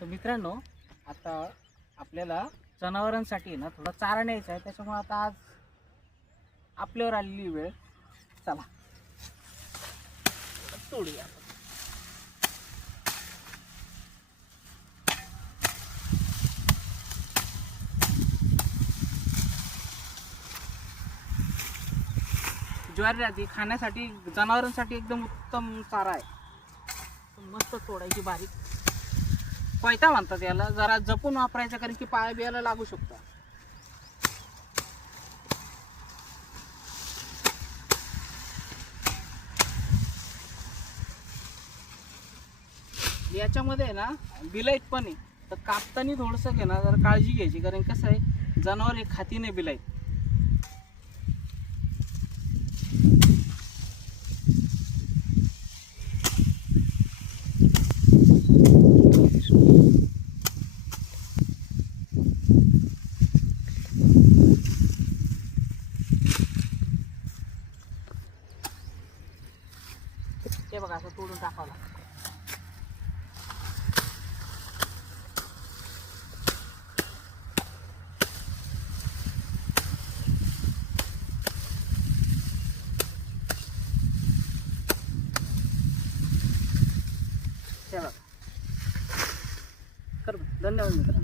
तर मित्रांनो, आता आपल्याला जनावरांसाठी ना थोडा चारा न्यायचा आहे, त्याच्यामुळे आता आज आपल्यावर आलेली वेळ. चला तोडूया. ज्वारी राहते खाण्यासाठी, जनावरांसाठी एकदम उत्तम चारा आहे. मस्त तोडायची बारीक. कोयता म्हणतात याला, जरा जपून वापरायचं कारण की पाया बियाला लागू शकतो. याच्यामध्ये ना बिलाईत पण आहे, तर कापताना थोडंसं घे ना जरा काळजी घ्यायची, कारण कसं आहे जनावर हे खाती नाही बिलाईत. ते बघा असं तोडून टाकावं लागतं. ते बघा. कर. धन्यवाद मित्र.